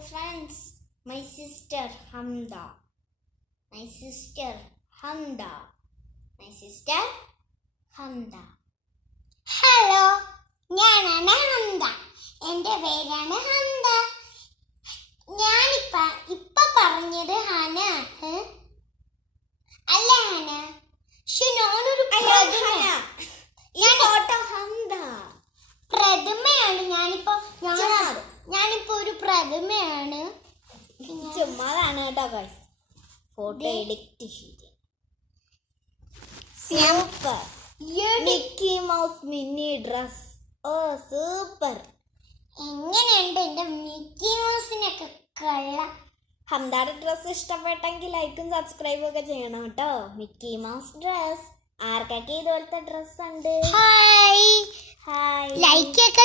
friends, my sister Hamda. My sister Hamda. My sister Hamda. Hello, ഞാനാണ് ഹംദ. എൻ്റെ പേരാണ് ഹംദ. ഞാനിപ്പ പറഞ്ഞത് ഹന അല്ല ഹന. ഞാനൊരു പ്രതിമയാണ്. ഞാനിപ്പോ ഒരു പ്രതിമയാണ്. ചുമ്മാതാണ് കേട്ടോ ഗൈസ്. ഫോട്ടോ എഡിറ്റ് ചെയ്ത് super. Mickey Mouse Minnie dress. ഓ സൂപ്പർ. എങ്ങനെയുണ്ട് എൻ്റെ മിക്കി മൗസിനൊക്കെ കൊള്ളാം. ഹംദായുടെ ഡ്രസ്സ് ഇഷ്ടപ്പെട്ടെങ്കിൽ ലൈക്കും സബ്സ്ക്രൈബും ഒക്കെ ചെയ്യണം കേട്ടോ. Mickey mouse dress. ആർക്കൊക്കെ ഇതുപോലത്തെ ഡ്രസ് ഉണ്ട്? Hi, hi. ലൈക്കൊക്കെ